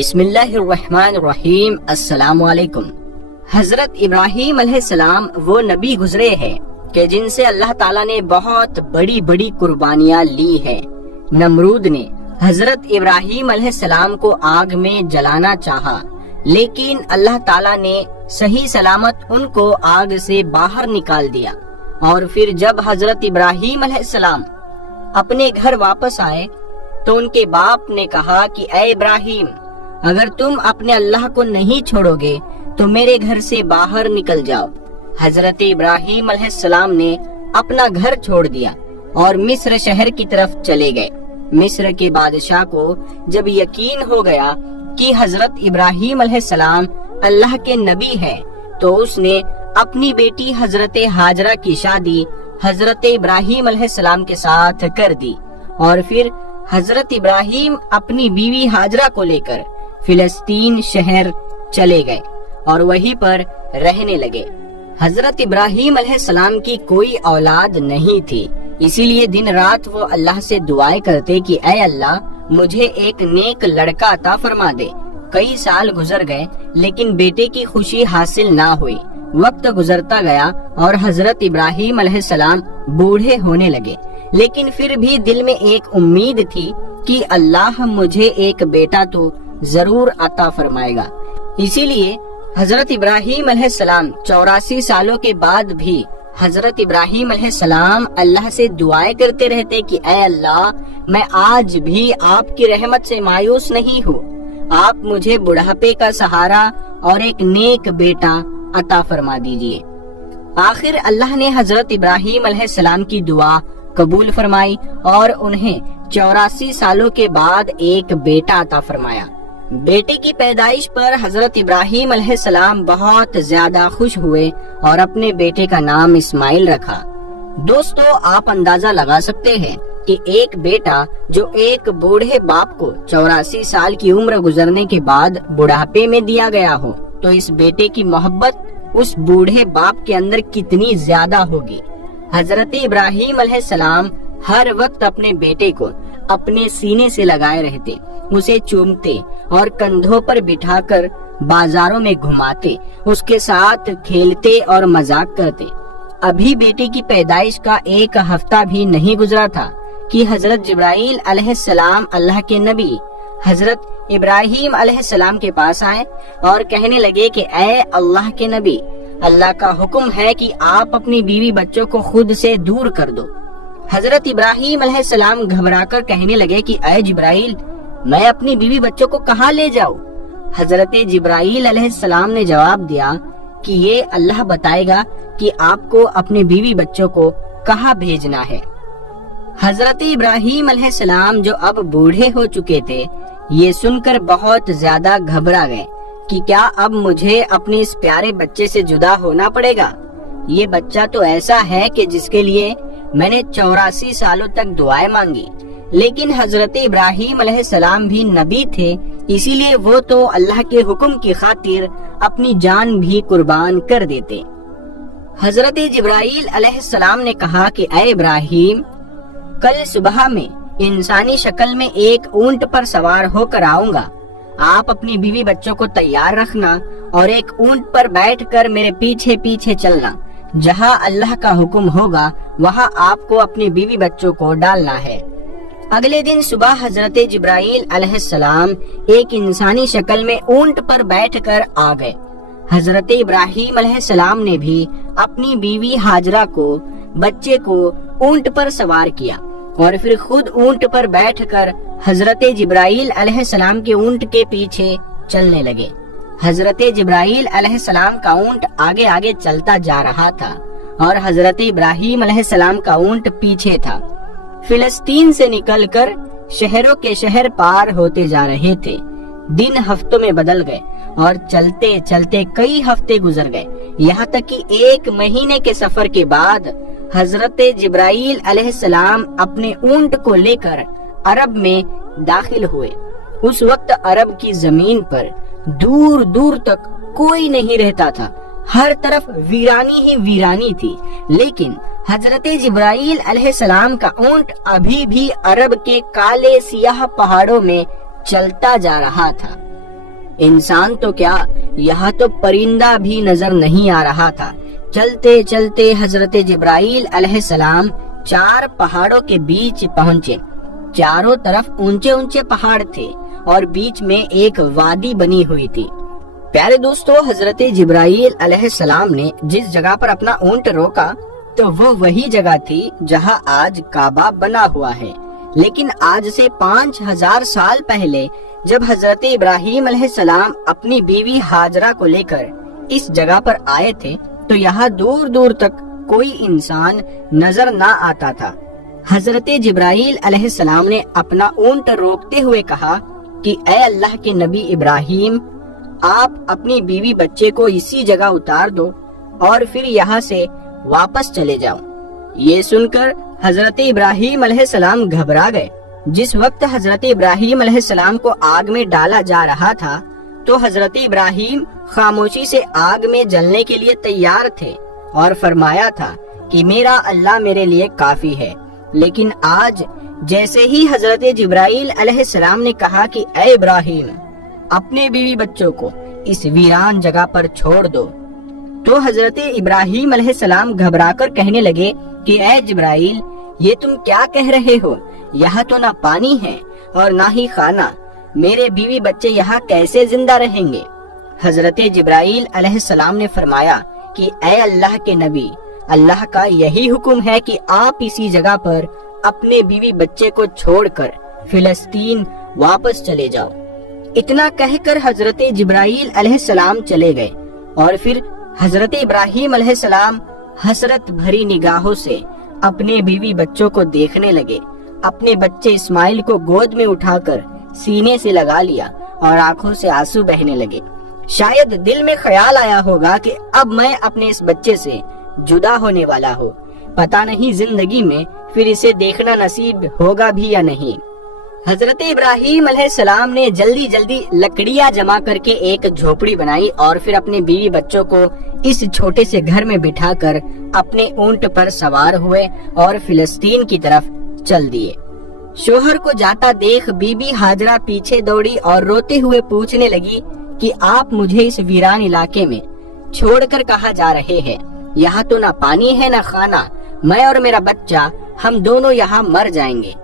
بسم اللہ الرحمن الرحیم۔ السلام علیکم۔ حضرت ابراہیم علیہ السلام وہ نبی گزرے ہیں کہ جن سے اللہ تعالیٰ نے بہت بڑی بڑی قربانیاں لی ہیں۔ نمرود نے حضرت ابراہیم علیہ السلام کو آگ میں جلانا چاہا، لیکن اللہ تعالیٰ نے صحیح سلامت ان کو آگ سے باہر نکال دیا۔ اور پھر جب حضرت ابراہیم علیہ السلام اپنے گھر واپس آئے تو ان کے باپ نے کہا کہ اے ابراہیم، اگر تم اپنے اللہ کو نہیں چھوڑو گے تو میرے گھر سے باہر نکل جاؤ۔ حضرت ابراہیم علیہ السلام نے اپنا گھر چھوڑ دیا اور مصر شہر کی طرف چلے گئے۔ مصر کے بادشاہ کو جب یقین ہو گیا کہ حضرت ابراہیم علیہ السلام اللہ کے نبی ہے تو اس نے اپنی بیٹی حضرت ہاجرہ کی شادی حضرت ابراہیم علیہ السلام کے ساتھ کر دی، اور پھر حضرت ابراہیم اپنی بیوی ہاجرہ کو لے کر فلسطین شہر چلے گئے اور وہیں پر رہنے لگے۔ حضرت ابراہیم علیہ السلام کی کوئی اولاد نہیں تھی، اسی لیے دن رات وہ اللہ سے دعائیں کرتے کہ اے اللہ مجھے ایک نیک لڑکا عطا فرما دے۔ کئی سال گزر گئے لیکن بیٹے کی خوشی حاصل نہ ہوئی۔ وقت گزرتا گیا اور حضرت ابراہیم علیہ السلام بوڑھے ہونے لگے، لیکن پھر بھی دل میں ایک امید تھی کہ اللہ مجھے ایک بیٹا تو ضرور عطا فرمائے گا۔ اسی لیے حضرت ابراہیم علیہ السلام 84 سالوں کے بعد بھی حضرت ابراہیم علیہ السلام اللہ سے دعائیں کرتے رہتے کہ اے اللہ میں آج بھی آپ کی رحمت سے مایوس نہیں ہوں، آپ مجھے بڑھاپے کا سہارا اور ایک نیک بیٹا عطا فرما دیجئے۔ آخر اللہ نے حضرت ابراہیم علیہ السلام کی دعا قبول فرمائی اور انہیں 84 سالوں کے بعد ایک بیٹا عطا فرمایا۔ بیٹے کی پیدائش پر حضرت ابراہیم علیہ السلام بہت زیادہ خوش ہوئے اور اپنے بیٹے کا نام اسماعیل رکھا۔ دوستو، آپ اندازہ لگا سکتے ہیں کہ ایک بیٹا جو ایک بوڑھے باپ کو 84 سال کی عمر گزرنے کے بعد بڑھاپے میں دیا گیا ہو تو اس بیٹے کی محبت اس بوڑھے باپ کے اندر کتنی زیادہ ہوگی۔ حضرت ابراہیم علیہ السلام ہر وقت اپنے بیٹے کو اپنے سینے سے لگائے رہتے، اسے چومتے اور کندھوں پر بٹھا کر بازاروں میں گھماتے، اس کے ساتھ کھیلتے اور مذاق کرتے۔ ابھی بیٹے کی پیدائش کا ایک ہفتہ بھی نہیں گزرا تھا کہ حضرت جبرائیل علیہ السلام اللہ کے نبی حضرت ابراہیم علیہ السلام کے پاس آئے اور کہنے لگے کہ اے اللہ کے نبی، اللہ کا حکم ہے کہ آپ اپنی بیوی بچوں کو خود سے دور کر دو۔ حضرت ابراہیم علیہ السلام گھبرا کر کہنے لگے کہ اے جبرائیل، میں اپنی بیوی بچوں کو کہاں لے جاؤں؟ حضرت جبرائیل علیہ السلام نے جواب دیا کہ یہ اللہ بتائے گا کہ آپ کو اپنے بیوی بچوں کو کہاں بھیجنا ہے۔ حضرت ابراہیم علیہ السلام جو اب بوڑھے ہو چکے تھے، یہ سن کر بہت زیادہ گھبرا گئے کہ کیا اب مجھے اپنے اس پیارے بچے سے جدا ہونا پڑے گا؟ یہ بچہ تو ایسا ہے کہ جس کے لیے میں نے 84 سالوں تک دعائیں مانگی، لیکن حضرت ابراہیم علیہ السلام بھی نبی تھے، اسی لیے وہ تو اللہ کے حکم کی خاطر اپنی جان بھی قربان کر دیتے۔ حضرت جبرائیل علیہ السلام نے کہا کہ اے ابراہیم، کل صبح میں انسانی شکل میں ایک اونٹ پر سوار ہو کر آؤں گا، آپ اپنی بیوی بچوں کو تیار رکھنا اور ایک اونٹ پر بیٹھ کر میرے پیچھے پیچھے چلنا، جہاں اللہ کا حکم ہوگا وہاں آپ کو اپنی بیوی بچوں کو ڈالنا ہے۔ اگلے دن صبح حضرت جبرائیل علیہ السلام ایک انسانی شکل میں اونٹ پر بیٹھ کر آ گئے۔ حضرت ابراہیم علیہ السلام نے بھی اپنی بیوی ہاجرہ کو، بچے کو اونٹ پر سوار کیا اور پھر خود اونٹ پر بیٹھ کر حضرت جبرائیل علیہ السلام کے اونٹ کے پیچھے چلنے لگے۔ حضرت جبرائیل علیہ السلام کا اونٹ آگے آگے چلتا جا رہا تھا اور حضرت ابراہیم علیہ السلام کا اونٹ پیچھے تھا۔ فلسطین سے نکل کر شہروں کے شہر پار ہوتے جا رہے تھے۔ دن ہفتوں میں بدل گئے اور چلتے چلتے کئی ہفتے گزر گئے، یہاں تک کہ 1 مہینے کے سفر کے بعد حضرت جبرائیل علیہ السلام اپنے اونٹ کو لے کر عرب میں داخل ہوئے۔ اس وقت عرب کی زمین پر دور دور تک کوئی نہیں رہتا تھا، ہر طرف ویرانی ہی ویرانی تھی، لیکن حضرت جبرائیل علیہ السلام کا اونٹ ابھی بھی عرب کے کالے سیاہ پہاڑوں میں چلتا جا رہا تھا۔ इंसान तो क्या, यहाँ तो परिंदा भी नजर नहीं आ रहा था। चलते चलते हजरत जिब्राइल अलैहिस्सलाम 4 पहाड़ों के बीच पहुँचे। चारों तरफ ऊंचे ऊंचे पहाड़ थे और बीच में एक वादी बनी हुई थी। प्यारे दोस्तों, हजरत जिब्राइल अलैहिस्सलाम ने जिस जगह पर अपना ऊंट रोका तो वो वही जगह थी जहां आज काबा बना हुआ है। लेकिन आज से 5000 साल पहले जब हजरत इब्राहिम अलैहिस्सलाम अपनी बीवी हाजरा को लेकर इस जगह पर आए थे तो यहाँ दूर दूर तक कोई इंसान नजर ना आता था। हजरत जिब्राइल अलैहिस्सलाम ने अपना ऊंट रोकते हुए कहा कि ऐ अल्लाह के नबी इब्राहिम, आप अपनी बीवी बच्चे को इसी जगह उतार दो और फिर यहाँ से वापस चले जाओ। ये सुनकर हजरत इब्राहिम अलैहिस्सलाम घबरा गए। जिस वक्त हजरत इब्राहिम अलैहिस्सलाम को आग में डाला जा रहा था तो हजरत इब्राहिम खामोशी से आग में जलने के लिए तैयार थे और फरमाया था कि मेरा अल्लाह मेरे लिए काफी है। लेकिन आज जैसे ही हजरत जिब्राइल अलैहिस्सलाम ने कहा कि ऐ इब्राहिम, अपने बीवी बच्चों को इस वीरान जगह पर छोड़ दो, तो हजरत इब्राहिम अलैहिस्सलाम घबराकर कहने लगे कि ऐ जिब्राइल, ये तुम क्या कह रहे हो? यहाँ तो ना पानी है और ना ही खाना, मेरे बीवी बच्चे यहाँ कैसे जिंदा रहेंगे? हजरत जिब्राइल अलैहिस्सलाम ने फरमाया कि ऐ अल्लाह के नबी, अल्लाह का यही हुक्म है कि आप इसी जगह पर अपने बीवी बच्चे को छोड़कर फिलिस्तीन वापस चले जाओ। इतना कहकर हजरत जिब्राइल अलैहिस्सलाम चले गए और फिर हजरत इब्राहिम अलैहिस्सलाम हसरत भरी निगाहों से अपने बीवी बच्चों को देखने लगे। अपने बच्चे इस्माइल को गोद में उठाकर सीने से लगा लिया और आंखों से आंसू बहने लगे। शायद दिल में ख्याल आया होगा कि अब मैं अपने इस बच्चे से जुदा होने वाला हूँ, पता नहीं जिंदगी में फिर इसे देखना नसीब होगा भी या नहीं। हजरत इब्राहिम अलैहिस्सलाम ने जल्दी जल्दी लकड़ियां जमा करके एक झोपड़ी बनाई और फिर अपने बीवी बच्चों को इस छोटे से घर में बिठाकर अपने ऊंट पर सवार हुए और फिलिस्तीन की तरफ चल दिए। शोहर को जाता देख बीबी हाजरा पीछे दौड़ी और रोते हुए पूछने लगी कि आप मुझे इस वीरान इलाके में छोड़कर कहाँ जा रहे हैं? यहाँ तो ना पानी है ना खाना, मैं और मेरा बच्चा हम दोनों यहाँ मर जाएंगे।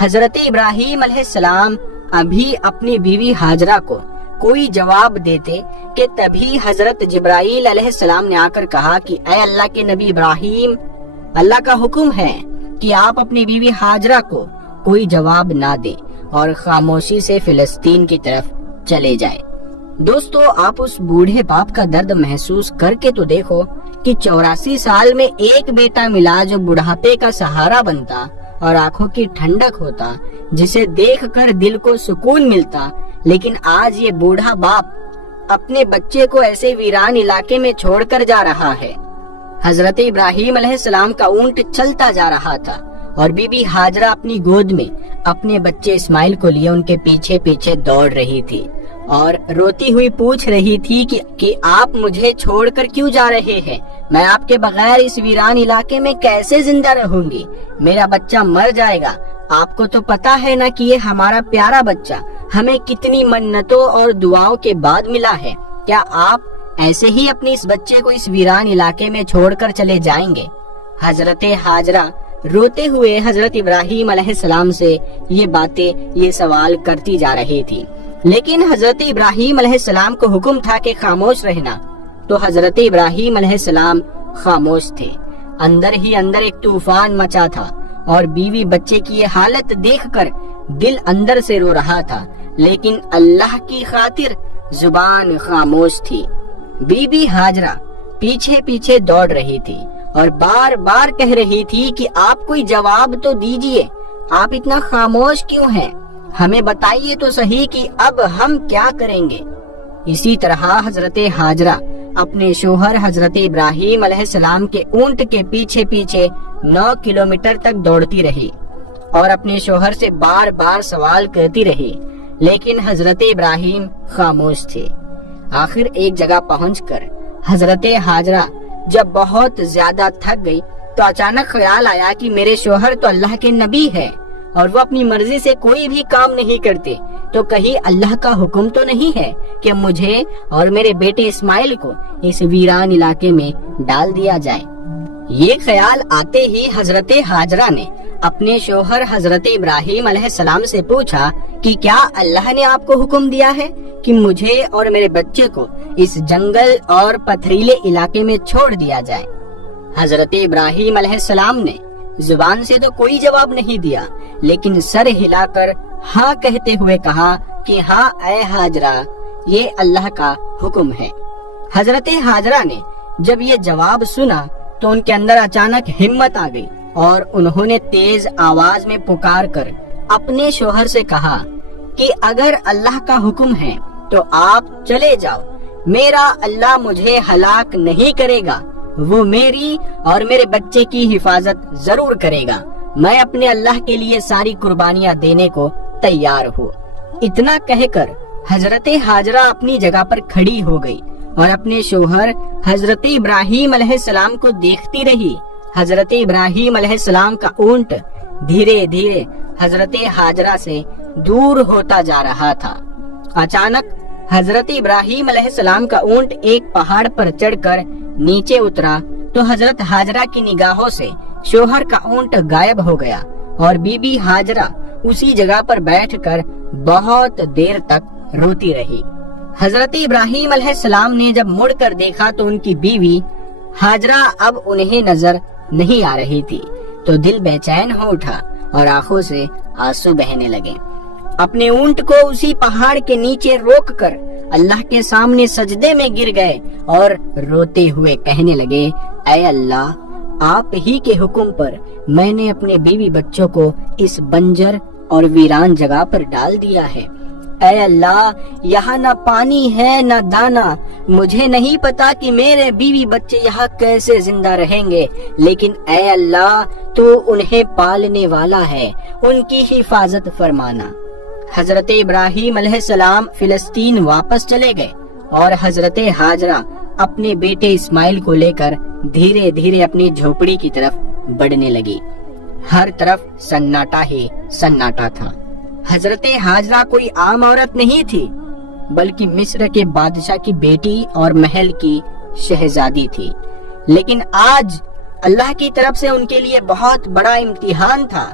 हजरत इब्राहिम अलैहिस्सलाम अभी अपनी बीवी हाजरा को कोई जवाब देते कि तभी हजरत जिब्राइल अलैहिस्सलाम ने आकर कहा कि ऐ अल्लाह के नबी इब्राहिम, अल्लाह का हुक्म है कि आप अपनी बीवी हाजरा को कोई जवाब ना दें और खामोशी से फिलिस्तीन की तरफ चले जाए। दोस्तों, आप उस बूढ़े बाप का दर्द महसूस करके तो देखो कि 84 साल में एक बेटा मिला जो बुढ़ापे का सहारा बनता और आंखों की ठंडक होता, जिसे देखकर दिल को सुकून मिलता। लेकिन आज ये बूढ़ा बाप अपने बच्चे को ऐसे वीरान इलाके में छोड़कर जा रहा है। हजरत इब्राहिम अलैहिस्सलाम का ऊंट चलता जा रहा था और बीबी हाजरा अपनी गोद में अपने बच्चे इस्माइल को लिए उनके पीछे पीछे दौड़ रही थी और रोती हुई पूछ रही थी कि आप मुझे छोड़कर क्यों जा रहे हैं? मैं आपके बगैर इस वीरान इलाके में कैसे जिंदा रहूंगी? मेरा बच्चा मर जाएगा। आपको तो पता है ना कि ये हमारा प्यारा बच्चा हमें कितनी मन्नतों और दुआओं के बाद मिला है। क्या आप ऐसे ही अपने इस बच्चे को इस वीरान इलाके में छोड़कर चले जाएंगे? हजरत हाजरा रोते हुए हजरत इब्राहिम अलैहिस्सलाम से ये बातें, ये सवाल करती जा रही थी। लेकिन हजरत इब्राहिम अलैहिस्सलाम को हुक्म था कि खामोश रहना, तो हजरत इब्राहिम अलैहिस्सलाम खामोश थे। अंदर ही अंदर एक तूफान मचा था और बीवी बच्चे की ये हालत देखकर दिल अंदर से रो रहा था, लेकिन अल्लाह की खातिर जुबान खामोश थी। बीबी हाजरा पीछे पीछे दौड़ रही थी और बार बार कह रही थी कि आप कोई जवाब तो दीजिए, आप इतना खामोश क्यों हैं? हमें बताइए तो सही कि अब हम क्या करेंगे। इसी तरह हजरत हाजरा अपने शोहर हजरत इब्राहिम अलैहिस्सलाम के ऊंट के पीछे पीछे 9 किलोमीटर तक दौड़ती रही और अपने शोहर से बार बार सवाल करती रही, लेकिन हजरत इब्राहिम खामोश थे। आखिर एक जगह पहुंचकर हजरत हाजरा जब बहुत ज्यादा थक गई तो अचानक ख्याल आया कि मेरे शोहर तो अल्लाह के नबी है और वो अपनी मर्जी से कोई भी काम नहीं करते, तो कहीं अल्लाह का हुक्म तो नहीं है कि मुझे और मेरे बेटे इस्माइल को इस वीरान इलाके में डाल दिया जाए। ये ख्याल आते ही हजरत हाजरा ने अपने शोहर हजरत इब्राहिम अलैहिस्सलाम से पूछा कि क्या अल्लाह ने आपको हुक्म दिया है कि मुझे और मेरे बच्चे को इस जंगल और पथरीले इलाके में छोड़ दिया जाए। हजरत इब्राहिम अलैहिस्सलाम ने जुबान से तो कोई जवाब नहीं दिया, लेकिन सर हिलाकर हाँ कहते हुए कहा कि हाँ ऐ हाजरा, ये अल्लाह का हुक्म है। हजरत हाजरा ने जब ये जवाब सुना तो उनके अंदर अचानक हिम्मत आ गई और उन्होंने तेज आवाज में पुकार कर अपने शोहर से कहा कि अगर अल्लाह का हुक्म है तो आप चले जाओ, मेरा अल्लाह मुझे हलाक नहीं करेगा, वो मेरी और मेरे बच्चे की हिफाजत जरूर करेगा। मैं अपने अल्लाह के लिए सारी कुर्बानियां देने को तैयार हूँ। इतना कहकर हजरत हाजरा अपनी जगह पर खड़ी हो गई और अपने शोहर हजरत इब्राहिम अलैहिस्सलाम को देखती रही। हजरत इब्राहिम अलैहिस्सलाम का ऊंट धीरे धीरे हजरत हाजरा से दूर होता जा रहा था। अचानक हजरत इब्राहिम अलैहिस्सलाम का ऊंट एक पहाड़ पर चढ़कर नीचे उतरा तो हजरत हाजरा की निगाहों से शोहर का ऊंट गायब हो गया और बीबी हाजरा उसी जगह पर बैठकर बहुत देर तक रोती रही। हजरत इब्राहिम अलैहिस्सलाम ने जब मुड़कर देखा तो उनकी बीवी हाजरा अब उन्हें नजर नहीं आ रही थी, तो दिल बेचैन हो उठा और आंखों से आंसू बहने लगे। अपने ऊंट को उसी पहाड़ के नीचे रोककर अल्लाह के सामने सजदे में गिर गए और रोते हुए कहने लगे, ऐ अल्लाह, आप ही के हुक्म पर मैंने अपने बीवी बच्चों को इस बंजर और वीरान जगह पर डाल दिया है। ऐ अल्लाह, यहाँ न पानी है न दाना, मुझे नहीं पता कि मेरे बीवी बच्चे यहाँ कैसे जिंदा रहेंगे, लेकिन ऐ अल्लाह, तू उन्हें पालने वाला है, उनकी हिफाजत फरमाना। हजरत इब्राहिम अलैहिस्सलाम फिलिस्तीन वापस चले गए और हजरत हाजरा अपने बेटे इस्माइल को लेकर धीरे धीरे अपनी झोपड़ी की तरफ बढ़ने लगी। हर तरफ सन्नाटा ही सन्नाटा था। हजरत हाजरा कोई आम औरत नहीं थी, बल्कि मिस्र के बादशाह की बेटी और महल की शहजादी थी। लेकिन आज अल्लाह की तरफ से उनके लिए बहुत बड़ा इम्तिहान था।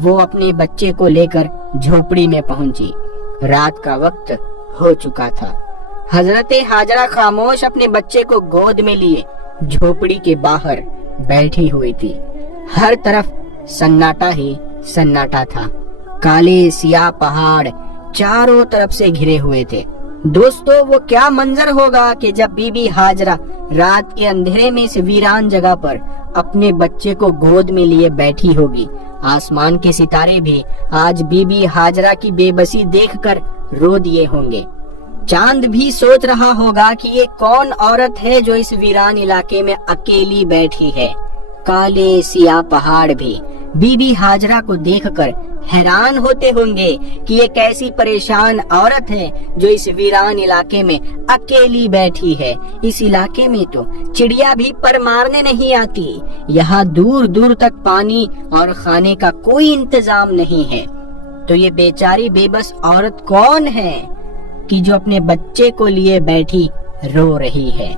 वो अपने बच्चे को लेकर झोपड़ी में पहुंची। रात का वक्त हो चुका था। हजरत हाजरा खामोश अपने बच्चे को गोद में लिए झोपड़ी के बाहर बैठी हुई थी। हर तरफ सन्नाटा ही सन्नाटा था। काले सियाह पहाड़ चारों तरफ से घिरे हुए थे। दोस्तों, वो क्या मंजर होगा कि जब बीबी हाजरा रात के अंधेरे में इस वीरान जगह पर अपने बच्चे को गोद में लिए बैठी होगी। आसमान के सितारे भी आज बीबी हाजरा की बेबसी देखकर रो दिए होंगे। चांद भी सोच रहा होगा कि ये कौन औरत है जो इस वीरान इलाके में अकेली बैठी है। काले सियाह पहाड़ भी बीबी हाजरा को देखकर हैरान होते होंगे कि ये कैसी परेशान औरत है जो इस वीरान इलाके में अकेली बैठी है। इस इलाके में तो चिड़िया भी पर मारने नहीं आती। यहाँ दूर दूर तक पानी और खाने का कोई इंतजाम नहीं है। तो ये बेचारी बेबस औरत कौन है कि जो अपने बच्चे को लिए बैठी रो रही है?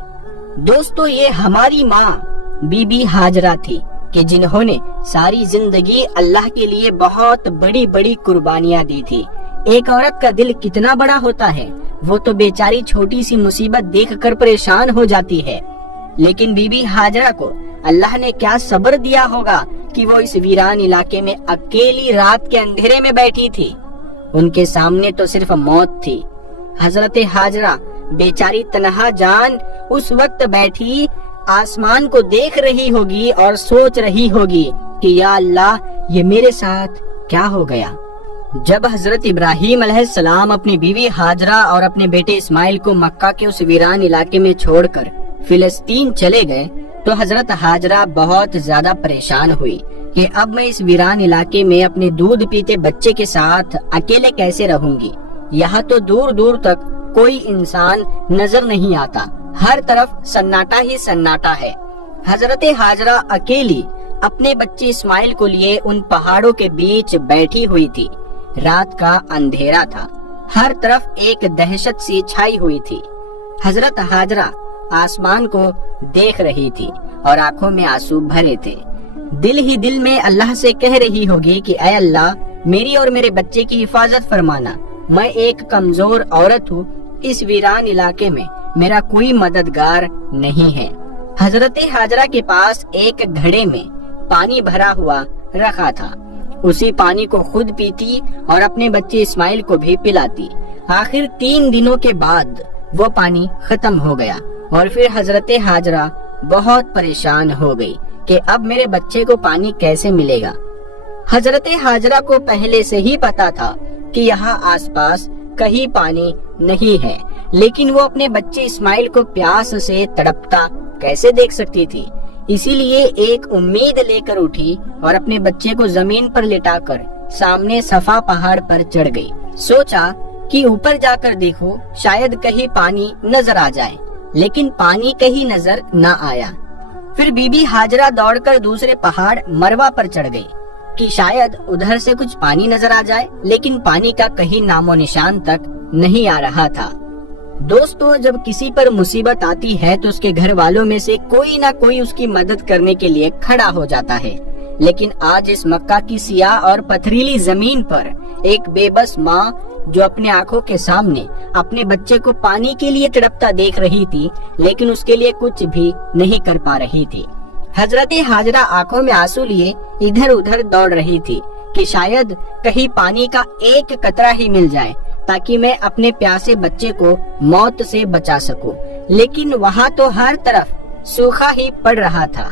दोस्तों, ये हमारी माँ बीबी हाजरा थी कि जिन्होंने सारी जिंदगी अल्लाह के लिए बहुत बड़ी बड़ी कुर्बानियां दी थी। एक औरत का दिल कितना बड़ा होता है, वो तो बेचारी छोटी सी मुसीबत देखकर परेशान हो जाती है। लेकिन बीबी हाजरा को अल्लाह ने क्या सब्र दिया होगा कि वो इस वीरान इलाके में अकेली रात के अंधेरे में बैठी थी। उनके सामने तो सिर्फ मौत थी। हजरत हाजरा बेचारी तन्हा जान उस वक्त बैठी आसमान को देख रही होगी और सोच रही होगी कि या अल्लाह, ये मेरे साथ क्या हो गया। जब हजरत इब्राहिम अलैहिस्सलाम अपनी बीवी हाजरा और अपने बेटे इस्माइल को मक्का के उस वीरान इलाके में छोड़कर फिलिस्तीन चले गए तो हजरत हाजरा बहुत ज्यादा परेशान हुई कि अब मैं इस वीरान इलाके में अपने दूध पीते बच्चे के साथ अकेले कैसे रहूंगी। यहाँ तो दूर दूर तक कोई इंसान नजर नहीं आता। हर तरफ सन्नाटा ही सन्नाटा है। हजरत हाजरा अकेली अपने बच्चे इस्माइल को लिए उन पहाड़ों के बीच बैठी हुई थी। रात का अंधेरा था। हर तरफ एक दहशत सी छाई हुई थी। हजरत हाजरा आसमान को देख रही थी और आंखों में आंसू भरे थे। दिल ही दिल में अल्लाह से कह रही होगी कि ऐ अल्लाह, मेरी और मेरे बच्चे की हिफाजत फरमाना। मैं एक कमजोर औरत हूँ, इस वीरान इलाके में मेरा कोई मददगार नहीं है। हजरत हाजरा के पास एक घड़े में पानी भरा हुआ रखा था। उसी पानी को खुद पीती और अपने बच्चे इस्माइल को भी पिलाती। आखिर 3 दिनों के बाद वो पानी खत्म हो गया और फिर हजरत हाजरा बहुत परेशान हो गई कि अब मेरे बच्चे को पानी कैसे मिलेगा। हजरत हाजरा को पहले से ही पता था कि यहाँ आसपास कहीं पानी नहीं है, लेकिन वो अपने बच्चे इस्माइल को प्यास से तड़पता कैसे देख सकती थी। इसीलिए एक उम्मीद लेकर उठी और अपने बच्चे को जमीन पर लिटाकर सामने सफा पहाड़ पर चढ़ गई। सोचा कि ऊपर जाकर देखो, शायद कहीं पानी नजर आ जाए, लेकिन पानी कहीं नजर न आया। फिर बीबी हाजरा दौड़कर दूसरे पहाड़ मरवा पर चढ़ गई कि शायद उधर से कुछ पानी नजर आ जाए, लेकिन पानी का कहीं नामो निशान तक नहीं आ रहा था। दोस्तों, जब किसी पर मुसीबत आती है तो उसके घर वालों में से कोई ना कोई उसकी मदद करने के लिए खड़ा हो जाता है, लेकिन आज इस मक्का की सियाह और पथरीली जमीन पर एक बेबस माँ जो अपने आंखों के सामने अपने बच्चे को पानी के लिए तड़पता देख रही थी, लेकिन उसके लिए कुछ भी नहीं कर पा रही थी। हजरत हाजरा आंखों में आंसू लिए इधर उधर दौड़ रही थी कि शायद कहीं पानी का एक कतरा ही मिल जाए ताकि मैं अपने प्यासे बच्चे को मौत से बचा सकूं। लेकिन वहाँ तो हर तरफ सूखा ही पड़ रहा था।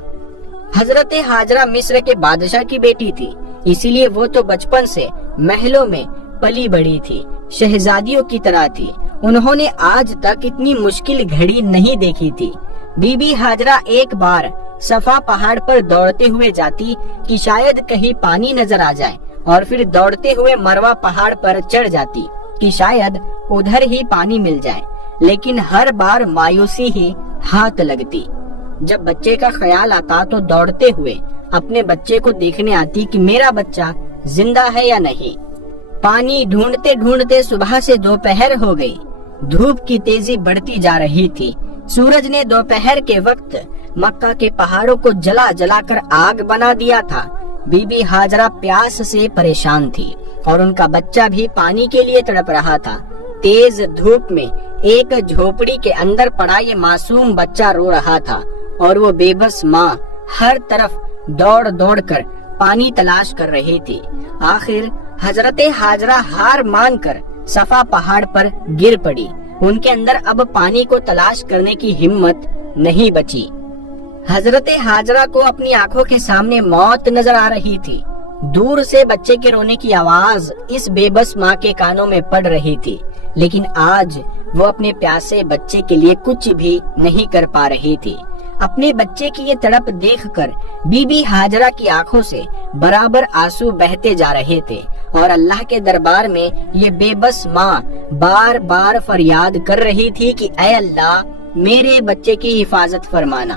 हजरत हाजरा मिस्र के बादशाह की बेटी थी, इसीलिए वो तो बचपन से महलों में पली बड़ी थी, शहजादियों की तरह थी। उन्होंने आज तक इतनी मुश्किल घड़ी नहीं देखी थी। बीबी हाजरा एक बार सफा पहाड़ पर दौड़ते हुए जाती कि शायद कहीं पानी नजर आ जाए, और फिर दौड़ते हुए मरवा पहाड़ पर चढ़ जाती कि शायद उधर ही पानी मिल जाए, लेकिन हर बार मायूसी ही हाथ लगती। जब बच्चे का ख्याल आता तो दौड़ते हुए अपने बच्चे को देखने आती कि मेरा बच्चा जिंदा है या नहीं। पानी ढूंढते ढूंढते सुबह से दोपहर हो गई। धूप की तेजी बढ़ती जा रही थी। सूरज ने दोपहर के वक्त मक्का के पहाड़ों को जला जलाकर आग बना दिया था। बीबी हाजरा प्यास से परेशान थी और उनका बच्चा भी पानी के लिए तड़प रहा था। तेज धूप में एक झोपड़ी के अंदर पड़ा ये मासूम बच्चा रो रहा था और वो बेबस माँ हर तरफ दौड़ दौड़ कर पानी तलाश कर रही थी। आखिर हजरत हाजरा हार मानकर सफा पहाड़ पर गिर पड़ी। उनके अंदर अब पानी को तलाश करने की हिम्मत नहीं बची। हजरत हाजरा को अपनी आंखों के सामने मौत नजर आ रही थी। दूर से बच्चे के रोने की आवाज इस बेबस माँ के कानों में पड़ रही थी, लेकिन आज वो अपने प्यासे बच्चे के लिए कुछ भी नहीं कर पा रही थी। अपने बच्चे की ये तड़प देखकर बीबी हाजरा की आंखों से बराबर आंसू बहते जा रहे थे और अल्लाह के दरबार में ये बेबस माँ बार बार फरियाद कर रही थी कि ऐ अल्लाह, मेरे बच्चे की हिफाजत फरमाना।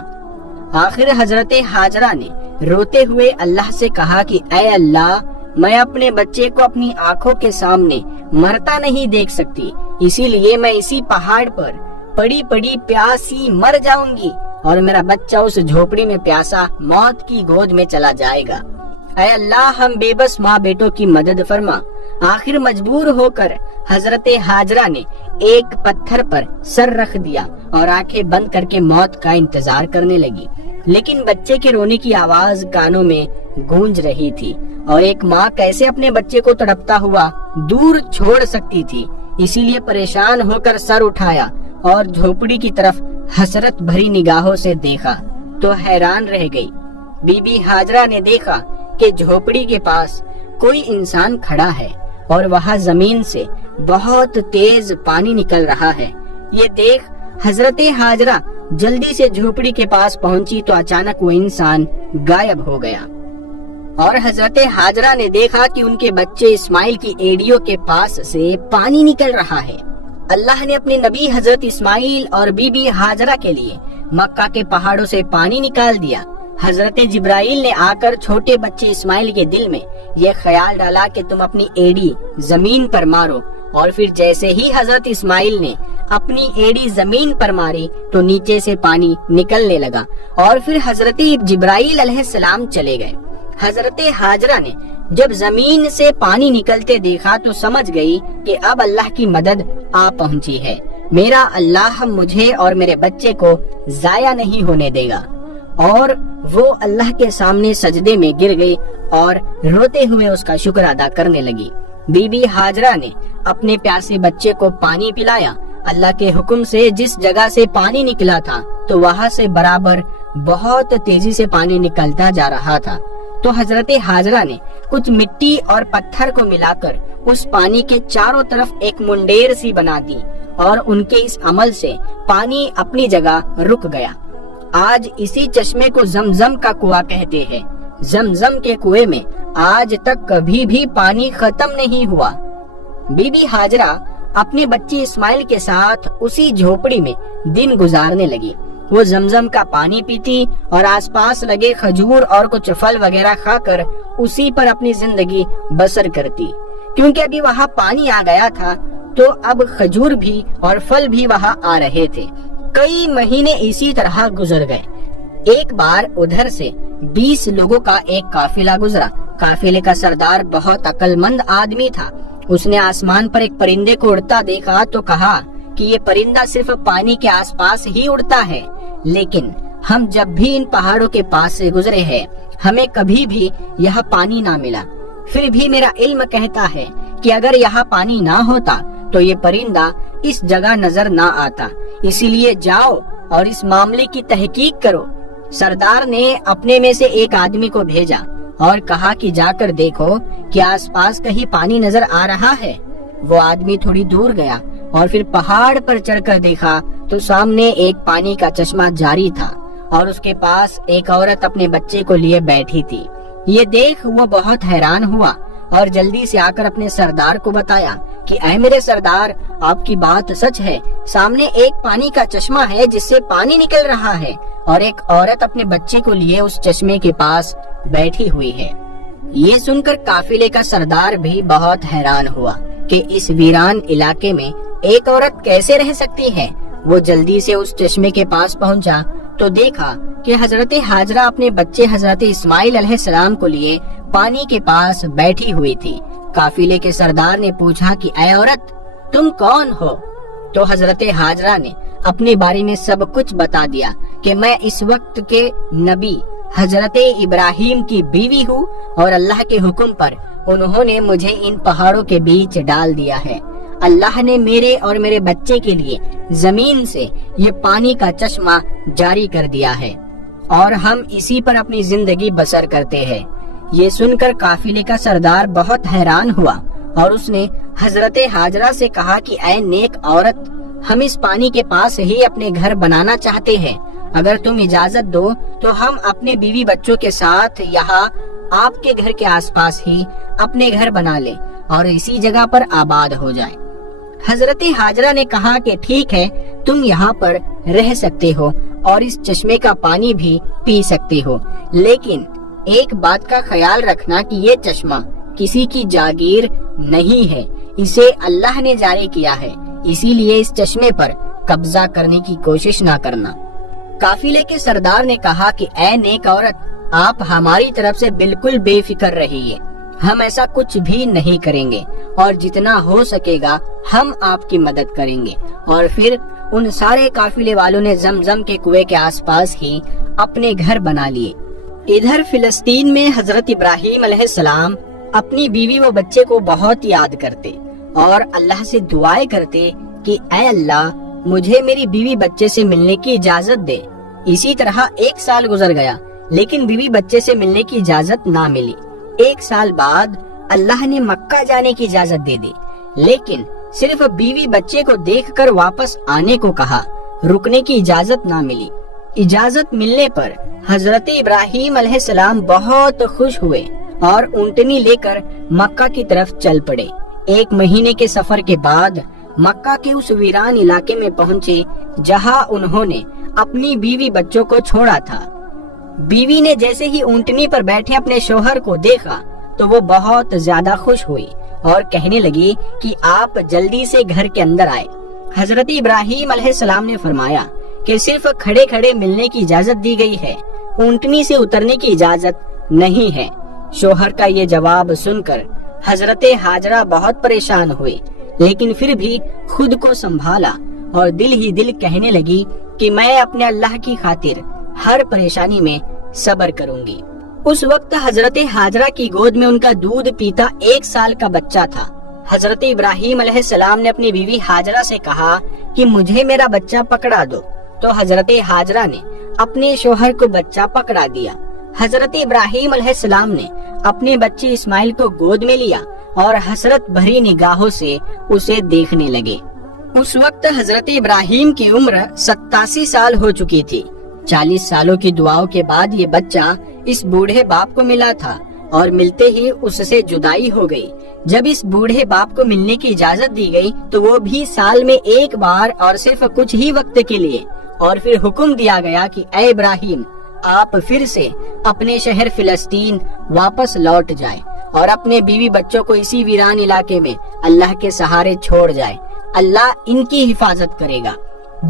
आखिर हजरत हाजरा ने रोते हुए अल्लाह से कहा कि ऐ अल्लाह, मैं अपने बच्चे को अपनी आंखों के सामने मरता नहीं देख सकती, इसीलिए मैं इसी पहाड़ पर पड़ी पड़ी प्यासी मर जाऊंगी और मेरा बच्चा उस झोपड़ी में प्यासा मौत की गोद में चला जाएगा। ऐ अल्लाह, हम बेबस माँ बेटों की मदद फरमा। आखिर मजबूर होकर हजरत हाजरा ने एक पत्थर पर सर रख दिया और आंखें बंद करके मौत का इंतजार करने लगी, लेकिन बच्चे के रोने की आवाज कानों में गूंज रही थी और एक माँ कैसे अपने बच्चे को तड़पता हुआ दूर छोड़ सकती थी। इसीलिए परेशान होकर सर उठाया और झोपड़ी की तरफ हसरत भरी निगाहों से देखा तो हैरान रह गई। बीबी हाजरा ने देखा कि झोपड़ी के पास कोई इंसान खड़ा है और वहाँ जमीन से बहुत तेज पानी निकल रहा है। ये देख हजरत हाजरा जल्दी से झोपड़ी के पास पहुंची तो अचानक वो इंसान गायब हो गया और हजरत हाजरा ने देखा कि उनके बच्चे इस्माइल की एड़ियों के पास से पानी निकल रहा है। अल्लाह ने अपने नबी हजरत इस्माइल और बीबी हाजरा के लिए मक्का के पहाड़ों से पानी निकाल दिया। हजरत जिब्राइल ने आकर छोटे बच्चे इस्माइल के दिल में यह ख्याल डाला कि तुम अपनी एड़ी जमीन पर मारो اور پھر جیسے ہی حضرت اسماعیل نے اپنی ایڑی زمین پر ماری تو نیچے سے پانی نکلنے لگا اور پھر حضرت جبرائیل علیہ السلام چلے گئے۔ حضرت ہاجرہ نے جب زمین سے پانی نکلتے دیکھا تو سمجھ گئی کہ اب اللہ کی مدد آ پہنچی ہے، میرا اللہ مجھے اور میرے بچے کو ضائع نہیں ہونے دے گا، اور وہ اللہ کے سامنے سجدے میں گر گئی اور روتے ہوئے اس کا شکر ادا کرنے لگی۔ بی بی ہاجرہ نے اپنے پیاسے بچے کو پانی پلایا۔ اللہ کے حکم سے جس جگہ سے پانی نکلا تھا تو وہاں سے برابر بہت تیزی سے پانی نکلتا جا رہا تھا، تو حضرت ہاجرہ نے کچھ مٹی اور پتھر کو ملا کر اس پانی کے چاروں طرف ایک منڈیر سی بنا دی، اور ان کے اس عمل سے پانی اپنی جگہ رک گیا۔ آج اسی چشمے کو زمزم کا کنواں کہتے ہیں۔ زمزم کے کنویں میں آج تک کبھی بھی پانی ختم نہیں ہوا۔ بی بی ہاجرہ اپنے بچے اسماعیل کے ساتھ اسی جھوپڑی میں دن گزارنے لگی۔ وہ زمزم کا پانی پیتی اور آس پاس لگے کھجور اور کچھ پھل وغیرہ کھا کر اسی پر اپنی زندگی بسر کرتی، کیونکہ ابھی وہاں پانی آ گیا تھا تو اب کھجور بھی اور پھل بھی وہاں آ رہے تھے۔ کئی مہینے اسی طرح گزر گئے۔ ایک بار ادھر سے 20 لوگوں کا ایک قافلہ گزرا۔ قافلے کا سردار بہت عقل مند آدمی تھا۔ اس نے آسمان پر ایک پرندے کو اڑتا دیکھا تو کہا کہ یہ پرندہ صرف پانی کے آس پاس ہی اڑتا ہے، لیکن ہم جب بھی ان پہاڑوں کے پاس سے گزرے ہیں ہمیں کبھی بھی یہاں پانی نہ ملا۔ پھر بھی میرا علم کہتا ہے کہ اگر یہاں پانی نہ ہوتا تو یہ پرندہ اس جگہ نظر نہ آتا، اسی لیے جاؤ اور اس معاملے کی تحقیق کرو۔ سردار نے اپنے میں سے ایک آدمی کو بھیجا اور کہا کہ جا کر دیکھو کہ آس پاس کہیں پانی نظر آ رہا ہے۔ وہ آدمی تھوڑی دور گیا اور پھر پہاڑ پر چڑھ کر دیکھا تو سامنے ایک پانی کا چشمہ جاری تھا اور اس کے پاس ایک عورت اپنے بچے کو لیے بیٹھی تھی۔ یہ دیکھ وہ بہت حیران ہوا اور جلدی سے آ کر اپنے سردار کو بتایا کہ اے میرے سردار، آپ کی بات سچ ہے، سامنے ایک پانی کا چشمہ ہے جس سے پانی نکل رہا ہے اور ایک عورت اپنے بچے کو لیے اس چشمے کے پاس بیٹھی ہوئی ہے۔ یہ سن کر قافلے کا سردار بھی بہت حیران ہوا کہ اس ویران علاقے میں ایک عورت کیسے رہ سکتی ہے۔ وہ جلدی سے اس چشمے کے پاس پہنچا تو دیکھا کہ حضرت ہاجرہ اپنے بچے حضرت اسماعیل علیہ السلام کو لیے پانی کے پاس بیٹھی ہوئی تھی۔ قافلے کے سردار نے پوچھا کہ اے عورت، تم کون ہو؟ تو حضرت ہاجرہ نے اپنے بارے میں سب کچھ بتا دیا کہ میں اس وقت کے نبی حضرت ابراہیم کی بیوی ہوں اور اللہ کے حکم پر انہوں نے مجھے ان پہاڑوں کے بیچ ڈال دیا ہے۔ اللہ نے میرے اور میرے بچے کے لیے زمین سے یہ پانی کا چشمہ جاری کر دیا ہے اور ہم اسی پر اپنی زندگی بسر کرتے ہیں۔ یہ سن کر قافلے کا سردار بہت حیران ہوا اور اس نے حضرت ہاجرہ سے کہا کہ اے نیک عورت، ہم اس پانی کے پاس ہی اپنے گھر بنانا چاہتے ہیں، اگر تم اجازت دو تو ہم اپنے بیوی بچوں کے ساتھ یہاں آپ کے گھر کے آس پاس ہی اپنے گھر بنا لیں اور اسی جگہ پر آباد ہو جائیں۔ حضرت ہاجرہ نے کہا کہ ٹھیک ہے، تم یہاں پر رہ سکتے ہو اور اس چشمے کا پانی بھی پی سکتے ہو، لیکن ایک بات کا خیال رکھنا کہ یہ چشمہ کسی کی جاگیر نہیں ہے، اسے اللہ نے جاری کیا ہے، اسی لیے اس چشمے پر قبضہ کرنے کی کوشش نہ کرنا۔ قافلے کے سردار نے کہا کہ اے نیک عورت، آپ ہماری طرف سے بالکل بے فکر رہیے، ہم ایسا کچھ بھی نہیں کریں گے اور جتنا ہو سکے گا ہم آپ کی مدد کریں گے۔ اور پھر ان سارے قافلے والوں نے زمزم کے کنویں کے آس پاس ہی اپنے گھر بنا لیے۔ ادھر فلسطین میں حضرت ابراہیم علیہ السلام اپنی بیوی و بچے کو بہت یاد کرتے اور اللہ سے دعائیں کرتے کہ اے اللہ، مجھے میری بیوی بچے سے ملنے کی اجازت دے۔ اسی طرح 1 سال گزر گیا لیکن بیوی بچے سے ملنے کی اجازت نہ ملی۔ 1 سال بعد اللہ نے مکہ جانے کی اجازت دے دی، لیکن صرف بیوی بچے کو دیکھ کر واپس آنے کو کہا، رکنے کی اجازت نہ ملی۔ اجازت ملنے پر حضرت ابراہیم علیہ السلام بہت خوش ہوئے اور اونٹنی لے کر مکہ کی طرف چل پڑے۔ 1 مہینے کے سفر کے بعد مکہ کے اس ویران علاقے میں پہنچے جہاں انہوں نے اپنی بیوی بچوں کو چھوڑا تھا۔ بیوی نے جیسے ہی اونٹنی پر بیٹھے اپنے شوہر کو دیکھا تو وہ بہت زیادہ خوش ہوئی اور کہنے لگی کہ آپ جلدی سے گھر کے اندر آئے۔ حضرت ابراہیم علیہ السلام نے فرمایا کہ صرف کھڑے کھڑے ملنے کی اجازت دی گئی ہے، اونٹنی سے اترنے کی اجازت نہیں ہے۔ شوہر کا یہ جواب سن کر حضرت ہاجرہ بہت پریشان ہوئے، لیکن پھر بھی خود کو سنبھالا اور دل ہی دل کہنے لگی کہ میں اپنے اللہ کی خاطر ہر پریشانی میں صبر کروں گی۔ اس وقت حضرت ہاجرہ کی گود میں ان کا دودھ پیتا 1 سال کا بچہ تھا۔ حضرت ابراہیم علیہ السلام نے اپنی بیوی ہاجرہ سے کہا کہ مجھے میرا بچہ پکڑا دو، تو حضرت ہاجرہ نے اپنے شوہر کو بچہ پکڑا دیا۔ حضرت ابراہیم علیہ السلام نے اپنے بچے اسماعیل کو گود میں لیا اور حسرت بھری نگاہوں سے اسے دیکھنے لگے۔ اس وقت حضرت ابراہیم کی عمر 87 سال ہو چکی تھی۔ 40 سالوں کی دعاؤں کے بعد یہ بچہ اس بوڑھے باپ کو ملا تھا اور ملتے ہی اس سے جدائی ہو گئی۔ جب اس بوڑھے باپ کو ملنے کی اجازت دی گئی تو وہ بھی سال میں 1 بار اور صرف کچھ ہی وقت کے لیے، اور پھر حکم دیا گیا کہ اے ابراہیم، آپ پھر سے اپنے شہر فلسطین واپس لوٹ جائیں اور اپنے بیوی بچوں کو اسی ویران علاقے میں اللہ کے سہارے چھوڑ جائیں، اللہ ان کی حفاظت کرے گا۔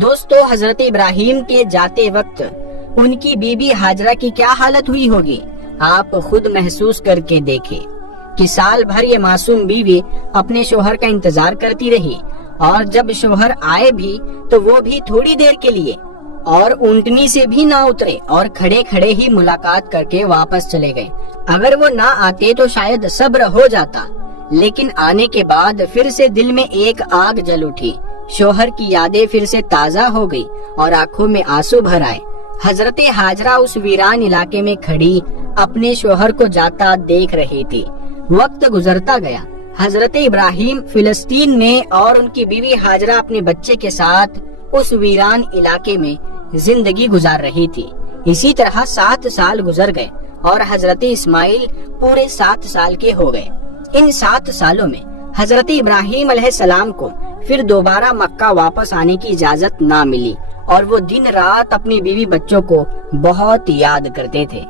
دوستو، حضرت ابراہیم کے جاتے وقت ان کی بیوی ہاجرہ کی کیا حالت ہوئی ہوگی، آپ خود محسوس کر کے دیکھیں کہ سال بھر یہ معصوم بیوی اپنے شوہر کا انتظار کرتی رہی، اور جب شوہر آئے بھی تو وہ بھی تھوڑی دیر کے لیے، اور اونٹنی سے بھی نہ اترے اور کھڑے کھڑے ہی ملاقات کر کے واپس چلے گئے۔ اگر وہ نہ آتے تو شاید صبر ہو جاتا، لیکن آنے کے بعد پھر سے دل میں ایک آگ جل اٹھی، شوہر کی یادیں پھر سے تازہ ہو گئی اور آنکھوں میں آنسو بھر آئے۔ حضرت ہاجرہ اس ویران علاقے میں کھڑی اپنے شوہر کو جاتا دیکھ رہی تھی۔ وقت گزرتا گیا، حضرت ابراہیم فلسطین میں اور ان کی بیوی ہاجرہ اپنے بچے کے ساتھ اس ویران علاقے میں زندگی گزار رہی تھی۔ اسی طرح 7 سال گزر گئے اور حضرت اسماعیل پورے 7 سال کے ہو گئے۔ ان 7 سالوں میں حضرت ابراہیم علیہ السلام کو پھر دوبارہ مکہ واپس آنے کی اجازت نہ ملی، اور وہ دن رات اپنی بیوی بچوں کو بہت یاد کرتے تھے۔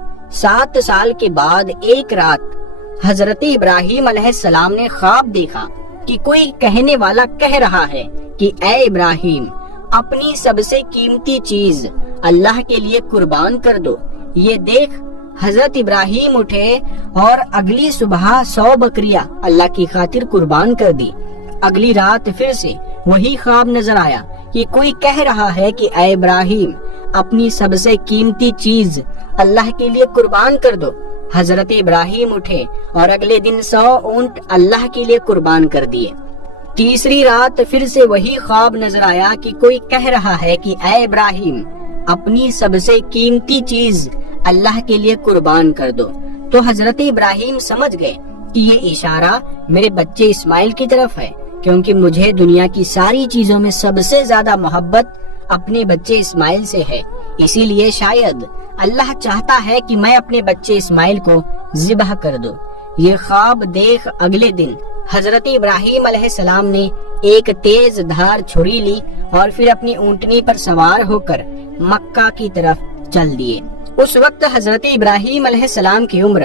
7 سال کے بعد ایک رات حضرت ابراہیم علیہ السلام نے خواب دیکھا کہ کوئی کہنے والا کہہ رہا ہے کہ اے ابراہیم، اپنی سب سے قیمتی چیز اللہ کے لیے قربان کر دو۔ یہ دیکھ حضرت ابراہیم اٹھے اور اگلی صبح 100 بکریاں اللہ کی خاطر قربان کر دی۔ اگلی رات پھر سے وہی خواب نظر آیا کہ کوئی کہہ رہا ہے کہ اے ابراہیم، اپنی سب سے قیمتی چیز اللہ کے لیے قربان کر دو۔ حضرت ابراہیم اٹھے اور اگلے دن 100 اونٹ اللہ کے لیے قربان کر دیے۔ تیسری رات پھر سے وہی خواب نظر آیا کہ کوئی کہہ رہا ہے کہ اے ابراہیم، اپنی سب سے قیمتی چیز اللہ کے لیے قربان کر دو۔ تو حضرت ابراہیم سمجھ گئے کہ یہ اشارہ میرے بچے اسماعیل کی طرف ہے، کیونکہ مجھے دنیا کی ساری چیزوں میں سب سے زیادہ محبت اپنے بچے اسماعیل سے ہے، اسی لیے شاید اللہ چاہتا ہے کہ میں اپنے بچے اسماعیل کو ذبح کر دوں۔ یہ خواب دیکھ اگلے دن حضرت ابراہیم علیہ السلام نے ایک تیز دھار چھری لی اور پھر اپنی اونٹنی پر سوار ہو کر مکہ کی طرف چل دیے۔ اس وقت حضرت ابراہیم علیہ السلام کی عمر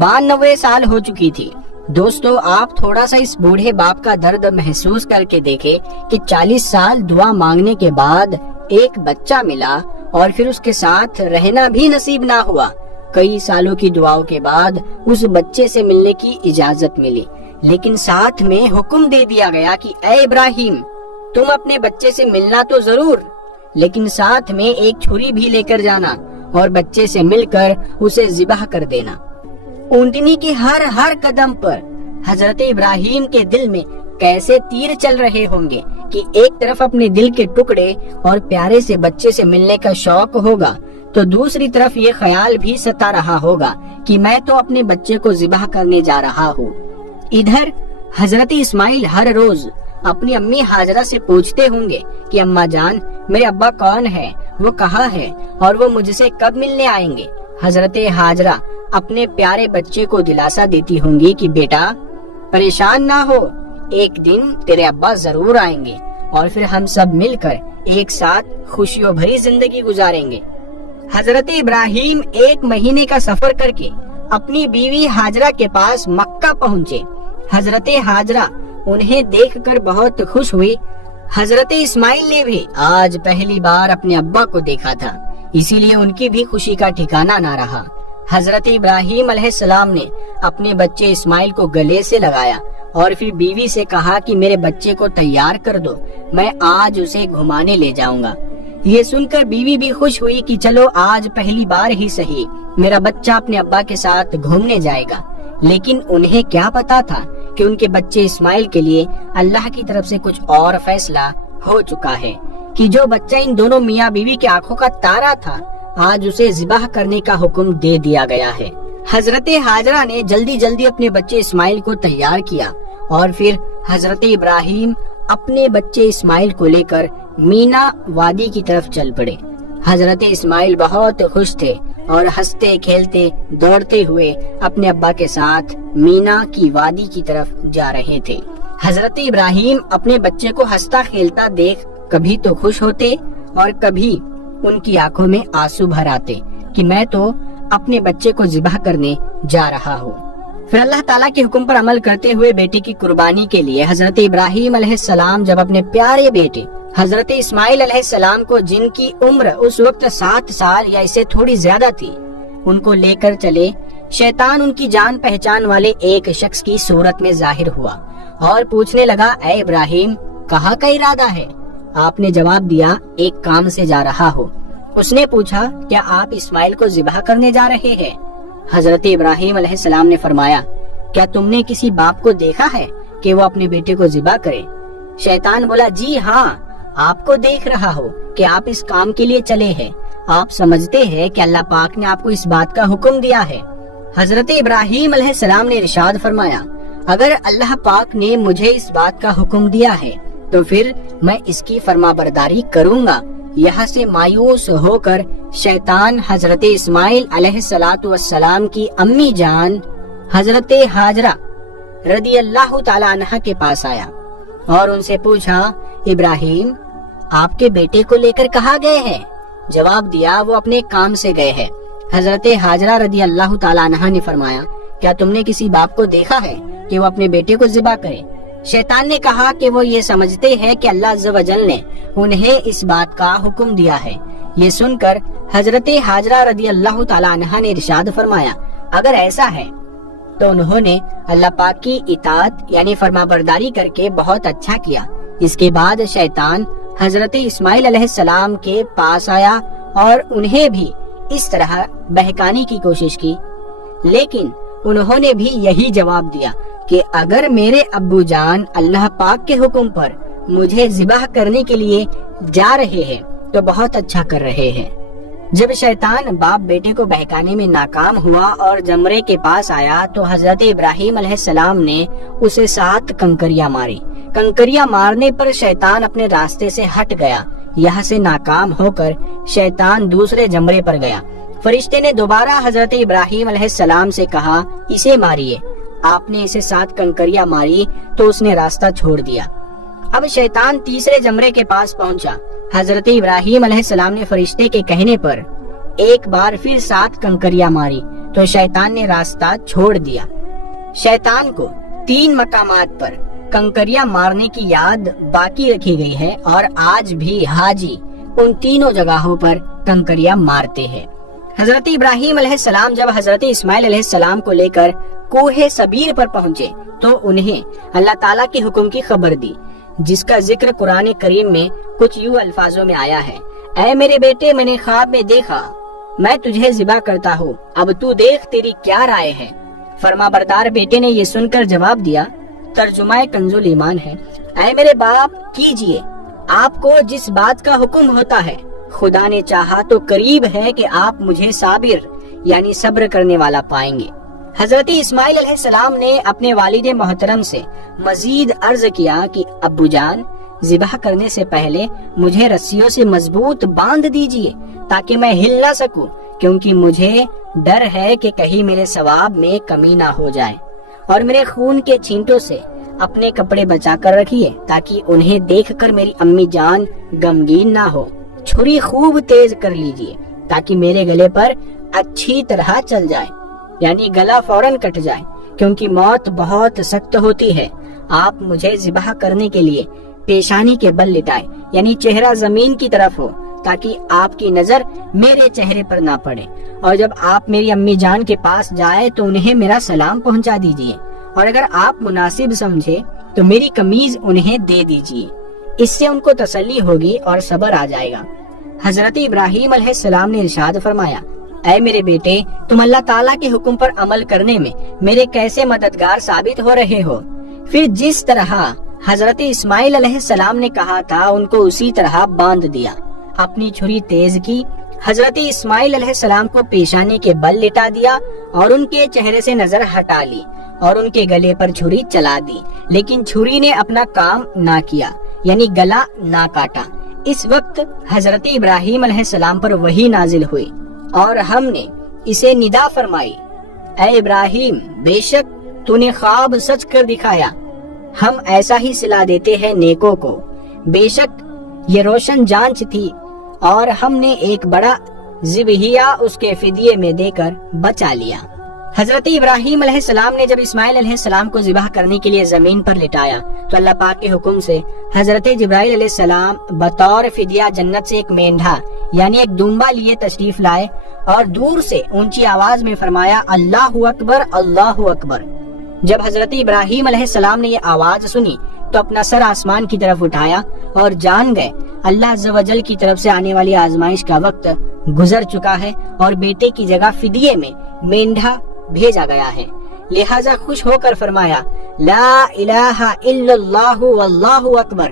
92 سال ہو چکی تھی۔ دوستو، آپ تھوڑا سا اس بوڑھے باپ کا درد محسوس کر کے دیکھیں کہ 40 سال دعا مانگنے کے بعد ایک بچہ ملا اور پھر اس کے ساتھ رہنا بھی نصیب نہ ہوا۔ کئی سالوں کی دعاؤں کے بعد اس بچے سے ملنے کی اجازت ملی، لیکن ساتھ میں حکم دے دیا گیا کہ اے ابراہیم، تم اپنے بچے سے ملنا تو ضرور، لیکن ساتھ میں ایک چھری بھی لے کر جانا اور بچے سے مل کر اسے ذبح کر دینا۔ اونٹنی کے ہر قدم پر حضرت ابراہیم کے دل میں کیسے تیر چل رہے ہوں گے کہ ایک طرف اپنے دل کے ٹکڑے اور پیارے سے بچے سے ملنے کا شوق ہوگا، تو دوسری طرف یہ خیال بھی ستا رہا ہوگا کہ میں تو اپنے بچے کو ذبح کرنے جا رہا ہوں۔ ادھر حضرت اسماعیل ہر روز اپنی امی ہاجرہ سے پوچھتے ہوں گے کہ اماں جان، میرے ابا کون ہے، وہ کہاں ہے اور وہ مجھ سے کب ملنے آئیں گے۔ حضرت ہاجرہ اپنے پیارے بچے کو دلاسا دیتی ہوں گی کہ بیٹا پریشان نہ ہو، ایک دن تیرے ابا ضرور آئیں گے اور پھر ہم سب مل کر ایک ساتھ خوشیوں بھری زندگی گزاریں گے۔ حضرت ابراہیم 1 مہینے کا سفر کر کے اپنی بیوی ہاجرہ کے پاس مکہ پہنچے۔ हजरत हाजरा उन्हें देखकर बहुत खुश हुई। हजरत इस्माइल ने भी आज पहली बार अपने अब्बा को देखा था, इसीलिए उनकी भी खुशी का ठिकाना ना रहा। हजरत इब्राहीम अलैहिस्सलाम ने अपने बच्चे इस्माइल को गले से लगाया और फिर बीवी से कहा कि मेरे बच्चे को तैयार कर दो, मैं आज उसे घुमाने ले जाऊंगा। ये सुनकर बीवी भी खुश हुई कि चलो आज पहली बार ही सही मेरा बच्चा अपने अब्बा के साथ घूमने जाएगा। लेकिन उन्हें क्या पता था कि उनके बच्चे इस्माइल के लिए अल्लाह की तरफ से कुछ और फैसला हो चुका है, कि जो बच्चा इन दोनों मियाँ बीवी की आंखों का तारा था, आज उसे ज़िबाह करने का हुक्म दे दिया गया है। हजरत हाजरा ने जल्दी जल्दी अपने बच्चे इस्माइल को तैयार किया और फिर हजरत इब्राहीम अपने बच्चे इस्माइल को लेकर मीना वादी की तरफ चल पड़े। हजरत इस्माइल बहुत खुश थे और हंसते खेलते दौड़ते हुए अपने अब्बा के साथ मीना की वादी की तरफ जा रहे थे। हजरत इब्राहीम अपने बच्चे को हंसता खेलता देख कभी तो खुश होते और कभी उनकी आंखों में आंसू भर आते कि मैं तो अपने बच्चे को ज़िबाह करने जा रहा हूँ। फिर अल्लाह ताला के हुक्म पर अमल करते हुए बेटे की कुर्बानी के लिए हजरत इब्राहीम अलैहिस्सलाम जब अपने प्यारे बेटे हजरत इस्माइल अलैहिस्सलाम को, जिनकी उम्र उस वक्त 7 साल या इससे थोड़ी ज्यादा थी, उनको लेकर चले, शैतान उनकी जान पहचान वाले एक शख्स की सूरत में जाहिर हुआ और पूछने लगा, ऐ इब्राहीम, कहाँ का इरादा है? आपने जवाब दिया, एक काम से जा रहा हो। उसने पूछा, क्या आप इस्माइल को ज़िबाह करने जा रहे हैं? हजरत इब्राहीम अलैहिस्सलाम ने फरमाया, क्या तुमने किसी बाप को देखा है कि वो अपने बेटे को ज़िबाह करे? शैतान बोला, जी हाँ, आपको देख रहा हो कि आप इस काम के लिए चले हैं। आप समझते हैं कि अल्लाह पाक ने आपको इस बात का हुक्म दिया है। हजरत इब्राहीम अलैहिस्सलाम ने इरशाद फरमाया, अगर अल्लाह पाक ने मुझे इस बात का हुक्म दिया है तो फिर मैं इसकी फरमाबरदारी करूंगा। यहाँ से मायूस होकर शैतान हजरत इस्माइल अलैहिस्सलातु वस्सलाम की अम्मी जान हजरत हाजरा रदी अल्लाह ताला अन्हा के पास आया और उनसे पूछा, इब्राहीम, आपके बेटे को लेकर कहाँ गए हैं? जवाब दिया, वो अपने काम से गए हैं। हजरत हाजरा रदी अल्लाह ताला अन्हा ने फरमाया, क्या तुमने किसी बाप को देखा है कि वो अपने बेटे को ज़िबाह करे? शैतान ने कहा कि वो ये समझते हैं कि अल्लाह अज़्ज़ व जल ने उन्हें इस बात का हुक्म दिया है। ये सुनकर हजरत हाजरा रदी अल्लाह ताला अन्हा ने इरशाद फरमाया, अगर ऐसा है तो उन्होंने अल्लाह पाक की इताअत यानी फरमाबरदारी करके बहुत अच्छा किया। इसके बाद शैतान हजरत इस्माइल अलैहिस्सलाम के पास आया और उन्हें भी इस तरह बहकाने की कोशिश की, लेकिन उन्होंने भी यही जवाब दिया कि अगर मेरे अब्बू जान अल्लाह पाक के हुक्म पर मुझे ज़िबाह करने के लिए जा रहे हैं तो बहुत अच्छा कर रहे हैं। जब शैतान बाप बेटे को बहकाने में नाकाम हुआ और जमरे के पास आया तो हजरत इब्राहीम अलैहिस्सलाम ने उसे 7 कंकरियां मारी। कंकरियां मारने पर शैतान अपने रास्ते से हट गया। यहाँ से नाकाम होकर शैतान दूसरे जमरे पर गया। फरिश्ते ने दोबारा हजरत इब्राहीम अलैहिस्सलाम से कहा, इसे मारिए। आपने इसे 7 कंकरियां मारी तो उसने रास्ता छोड़ दिया। अब शैतान तीसरे जमरे के पास पहुंचा। हजरत इब्राहीम अलैहिस्सलाम ने फरिश्ते के कहने पर एक बार फिर 7 कंकरियां मारी तो शैतान ने रास्ता छोड़ दिया। शैतान को 3 मकामात पर कंकरियां मारने की याद बाकी रखी गई है और आज भी हाजी उन तीनों जगहों पर कंकरियां मारते हैं। हजरत इब्राहीम अलैहिस्सलाम जब हजरत इस्माइल अलैहिस्सलाम को लेकर कोहे सबीर पर पहुंचे तो उन्हें अल्लाह ताला के हुक्म की खबर दी, जिसका जिक्र कुरान करीम में कुछ यूं अल्फाजों में आया है, ऐ मेरे बेटे, मैंने ख्वाब में देखा मैं तुझे ज़िबाह करता हूँ, अब तू देख तेरी क्या राय है। फरमाबरदार बेटे ने ये सुनकर जवाब दिया, तर्जुमाए कंजुल ईमान है, ऐ मेरे बाप, कीजिए, आपको जिस बात का हुक्म होता है, खुदा ने चाहा तो करीब है कि आप मुझे साबिर यानी सब्र करने वाला पाएंगे। हजरत इस्माइल अलैहिस्सलाम ने अपने वालिद मोहतरम से मजीद अर्ज किया कि अब्बू जान, ज़िबाह करने से पहले मुझे रस्सियों से मजबूत बांध दीजिए ताकि मैं हिल ना सकूं, क्योंकि मुझे डर है कि कहीं मेरे सवाब में कमी ना हो जाए, और मेरे खून के छींटों से अपने कपड़े बचा कर रखिए ताकि उन्हें देखकर मेरी अम्मी जान गमगीन ना हो। छुरी खूब तेज कर लीजिए ताकि मेरे गले पर अच्छी तरह चल जाए, यानी गला फौरन कट जाए, کیونکہ موت بہت سخت ہوتی ہے. آپ مجھے ذبح کرنے کے لیے پیشانی کے بل لٹائے، یعنی چہرہ زمین کی طرف ہو، تاکہ آپ کی نظر میرے چہرے پر نہ پڑے. اور جب آپ میری امی جان کے پاس جائے تو انہیں میرا سلام پہنچا دیجیے، اور اگر آپ مناسب سمجھے تو میری قمیض انہیں دے دیجیے. اس سے ان کو تسلی ہوگی اور صبر آ جائے گا. حضرت ابراہیم علیہ السلام نے ارشاد فرمایا، اے میرے بیٹے، تم اللہ تعالیٰ کے حکم پر عمل کرنے میں میرے کیسے مددگار ثابت ہو رہے ہو. پھر جس طرح حضرت اسماعیل علیہ السلام نے کہا تھا ان کو اسی طرح باندھ دیا. اپنی چھری تیز کی، حضرت اسماعیل علیہ السلام کو پیشانی کے بل لٹا دیا اور ان کے چہرے سے نظر ہٹا لی اور ان کے گلے پر چھری چلا دی، لیکن چھری نے اپنا کام نہ کیا، یعنی گلا نہ کاٹا. اس وقت حضرت ابراہیم علیہ السلام پر وحی نازل ہوئی اور ہم نے اسے ندا فرمائی، اے ابراہیم، بے شک تو نے خواب سچ کر دکھایا. ہم ایسا ہی صلا دیتے ہیں نیکوں کو. بے شک یہ روشن جانچ تھی اور ہم نے ایک بڑا ذبیحہ اس کے فدیے میں دے کر بچا لیا. حضرت ابراہیم علیہ السلام نے جب اسماعیل علیہ السلام کو ذبح کرنے کے لیے زمین پر لٹایا تو اللہ پاک کے حکم سے حضرت جبرائیل علیہ السلام بطور فدیہ جنت سے ایک مینڈھا یعنی ایک دمبا لیے تشریف لائے اور دور سے اونچی آواز میں فرمایا، اللہ اکبر، اللہ اکبر. جب حضرت ابراہیم علیہ السلام نے یہ آواز سنی تو اپنا سر آسمان کی طرف اٹھایا اور جان گئے اللہ عز و جل کی طرف سے آنے والی آزمائش کا وقت گزر چکا ہے اور بیٹے کی جگہ فدیے میں مینڈھا بھیجا گیا ہے. لہٰذا خوش ہو کر فرمایا، لا الہ الا اللہ واللہ اکبر.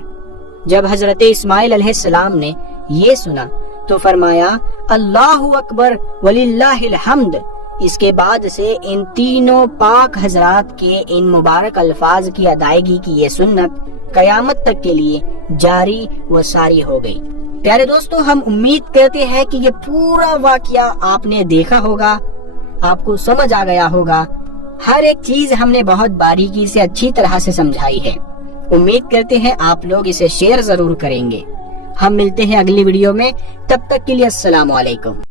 جب حضرت اسماعیل علیہ السلام نے یہ سنا تو فرمایا، اللہ اکبر وللہ الحمد. اس کے بعد سے ان تینوں پاک حضرات کے ان مبارک الفاظ کی ادائیگی کی یہ سنت قیامت تک کے لیے جاری و ساری ہو گئی. پیارے دوستو، ہم امید کرتے ہیں کہ یہ پورا واقعہ آپ نے دیکھا ہوگا، آپ کو سمجھ آ گیا ہوگا. ہر ایک چیز ہم نے بہت باریکی سے اچھی طرح سے سمجھائی ہے. امید کرتے ہیں آپ لوگ اسے شیئر ضرور کریں گے. ہم ملتے ہیں اگلی ویڈیو میں، تب تک کے لیے السلام علیکم.